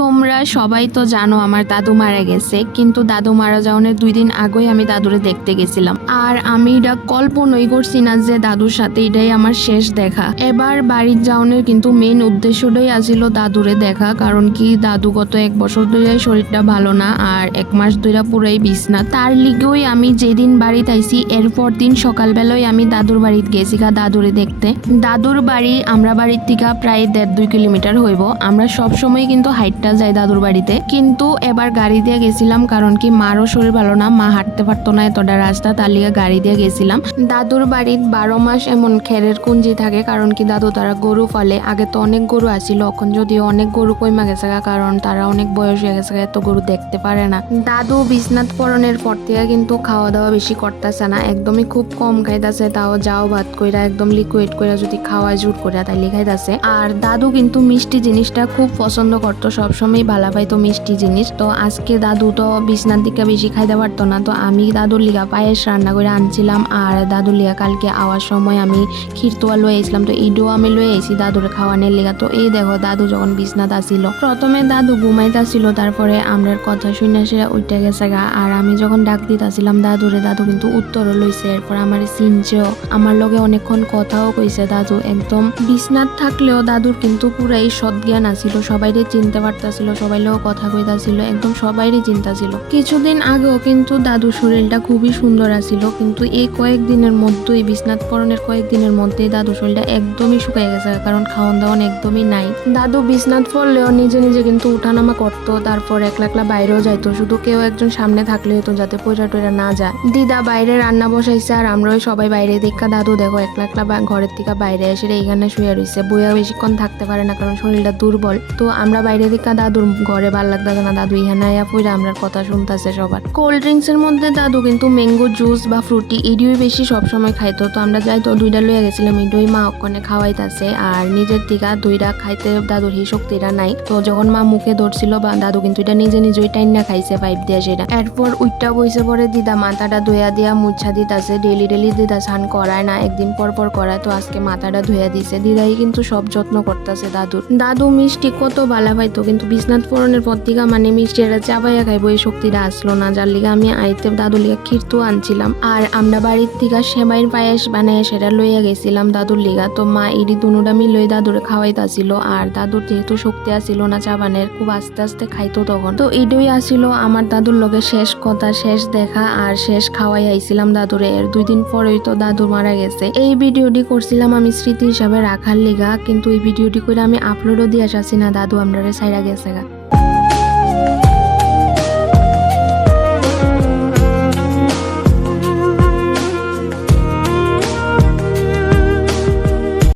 তোমরা সবাই তো জানো আমার দাদু মারা গেছে, কিন্তু দাদু মারা যাওয়ার 2 দিন আগেই আমি দাদুরে দেখতে গেছিলাম। আর আমি এটা কল্পনাই করছি না যে দাদুর সাথে এটাই আমার শেষ দেখা। এবার বাড়ির যাওয়ার কিন্তু মেইন উদ্দেশ্যটাই আছিল দাদুরে দেখা, কারণ কি দাদু গত 1 বছর ধরে শরীরটা ভালো না, আর 1 মাস ধরে পুরাই বিছনা। তার লিগেই আমি যেদিন বাড়িতে আইছি এরপর দিন সকালবেলায় আমি দাদুর বাড়িতে গেছি দাদুরে দেখতে। দাদুর বাড়ি আমরা বাড়ির থেকে প্রায় 1.5-2 কিলোমিটার হইব। আমরা সবসময় কিন্তু হাইটটা যাই দাদুর বাড়িতে, কিন্তু এবার গাড়ি দিয়ে গেছিলাম, কারণ কি মারও শরীর ভালো না, মা হাঁটতে পারতো না এতটা রাস্তা, তার লিগে গাড়ি দিয়ে গেছিলাম। দাদুর বাড়ির 12 মাস এমন খেরের কুঞ্জি থাকে, কারণ কি দাদু তারা গরু ফলে। আগে তো অনেক গরু আসিল, এখন যদিও অনেক গরু কইমা গেছে কারণ তারা অনেক বয়স হয়ে গেছে, এত গরু দেখতে পারে না। দাদু বিছনাথ পরনের পর থেকে কিন্তু খাওয়া দাওয়া বেশি করতেছে না, একদমই খুব কম খাইতেছে, তাও যাও ভাত কইরা একদম লিকুইড কইরা যদি খাওয়ায় জোর কইরা তাইলে খাইতেছে। আর দাদু কিন্তু মিষ্টি জিনিসটা খুব পছন্দ করতো, সবসময় ভালো পাইতো মিষ্টি জিনিস। তো আজকে দাদু তো বিছনার দিকে বেশি খাইতে পারতো না, তো আমি দাদুর লিগা পায়েস রান্না করে আনছিলাম। আর দাদুর লিগা কালকে আওয়ার সময় আমি ক্ষীরতোয়া লয়ে আইছিলাম, তো এইটাও আমি লয়ে আইছি দাদুর খাওয়ানোর লিগা। তো এই দেখো দাদু যখন বিছনাত আসিল, প্রথমে দাদু ঘুমাইতেছিল, তারপরে আমরার কথা শুনে সে উঠে গেছে গা। আর আমি যখন ডাক দিতেছিলাম দাদুরে, দাদু কিন্তু উত্তরও লইছে, এরপর আমার চিনছেও, আমার লগে অনেকক্ষণ কথাও কইছে। দাদু একদম বিছনাত থাকলেও দাদুর কিন্তু পুরাই সৎজ্ঞান আছিল, সবাইরে চিনতে পারতাছিল, সবাইলেও কথা কইতাছিল, একদম সবাইরে চিন্তাছিল। কিছুদিন আগেও কিন্তু দাদুর শরীরটা খুবই সুন্দর আছিল, কিন্তু এই কয়েকদিনের মধ্যেই বিছনাত পরনের কয়েকদিনের মধ্যেই দাদুর শরীরটা একদমই শুকাই গেছে, কারণ খাওয়ান দাওয়ান একদমই নাই। দাদু বিছনাত পড়লেও নিজে নিজে কিন্তু উঠানামা করতো, তারপর একলা একলা বাইরেও যাইতো, শুধু কেউ একজন সামনে থাকলে হতো যাতে পয়সা টয়রা না যায়। দিদা বাইরে রান্না বসাইছে, আর আমরাও সবাই বাইরে দেখা দাদু দেখো একলা একলা ঘরের থেকে বাইরে এসে এইখানে শুয়ে রয়েছে, বইয়া বেশিক্ষণ থাকতে পারে না কারণ শরীরটা দুর্বল। তো আমরা বাইরে দেখা দাদুর ঘরে ভাল লাগতেছে না, দাদু এখানে আয়া পুরা আমরার কথা শুনতেছে সবার। কোল্ড ড্রিঙ্কস এর মধ্যে দাদু কিন্তু ম্যাঙ্গো জুস বা ফ্রুটি এডিওই বেশি সবসময় খাইতো। তো আমরা যাই তো 2টা লইয়া গেছিলাম, এডিওই মা ওখানে খাওয়াইতাছে, আর নিজের দিকা 2টা খাইতে দাদুর এই শক্তিটা নাই। তো যখন মা মুখে ধরছিল বা দাদু কিন্তু এটা নিজে নিজেই টাইনা খাইছে পাইপ দিয়ে সেটা। এরপর উইটা বইছে পরে দিদা মাথাটা ধুয়া দিয়া মুছা দিতাছে, ডেলি ডেলি দিদা স্নান করায় না, একদিন পর পর করায়, তো আজকে মাথাটা ধুয়া দিছে। দিদাই কিন্তু সব যত্ন করতেছে দাদুর। দাদু মিষ্টি কত বালা পাইতো, কিন্তু বিছনাথ পরনের পর থেকে মানে মিষ্টি এটা চাবাইয়া খাইবো এই শক্তিটা আসলো না, যার লিগে আমি আইতে দাদুর লিগা ক্ষীরতোয়া আনছিলাম। আর আমরা বাড়ির থেকে সেমাইয়ের পায়েস বানায় সেটা লইয়া গেছিলাম দাদুর লিগা। তো মা ইডি দুনুটা মিলই দাদুরে খাওয়াইতাছিল, আর দাদুর যেহেতু শক্তি আসিল না চাবানের, খুব আস্তে আস্তে খাইতো তখন। তো ইডই আসিল আমার দাদুর লগে শেষ কথা, শেষ দেখা আর শেষ খাওয়াই আইছিলাম দাদুরে। এর 2 দিন পরেই তো দাদু মারা গেছে। এই ভিডিওটি করছিলাম আমি স্মৃতি হিসাবে রাখার লিগা, কিন্তু এই ভিডিওটি করে আমি আপলোডও দিয়ে আসছি না, দাদু আমরারে ছাইরা গেছে গা।